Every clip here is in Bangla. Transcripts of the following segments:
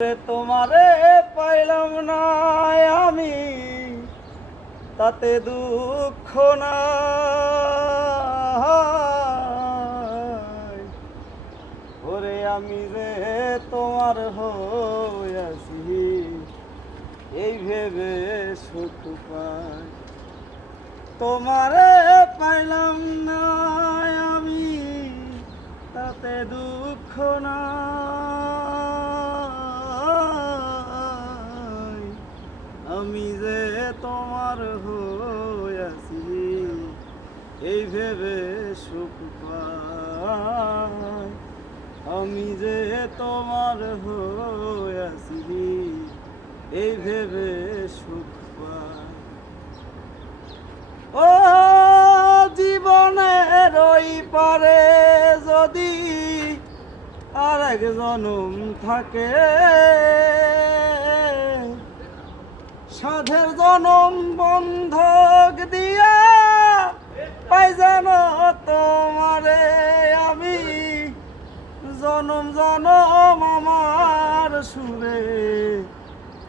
তোমারে পাইলাম না আমি, তাতে দুঃখ নাই। ওরে আমি যে তোমার হইয়াছি, এই ভেবে সুখ পাই। তোমারে পাইলাম না আমি, তাতে দুঃখ নাই। আমি যে তোমার হইয়াছি, এই ভেবে সুখ পাই। আমি যে তোমার হইয়াছি, এই ভেবে সুখ পাই। ও জীবনের ওই পারে যদি আরেক জনম থাকে, সাধের জনম বন্ধক দিয়া পাই যেন তোমারে আমি। জনম জনম আমার সুরে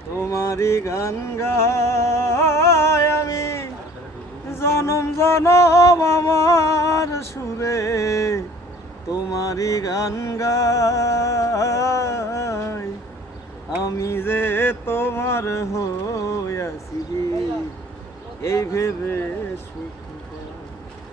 তোমারই গান গাই আমি। জনম জনম আমার সুরে তোমারই গান গাই। আমি যে তোমার হইয়াছি, এই ভেবে সুখ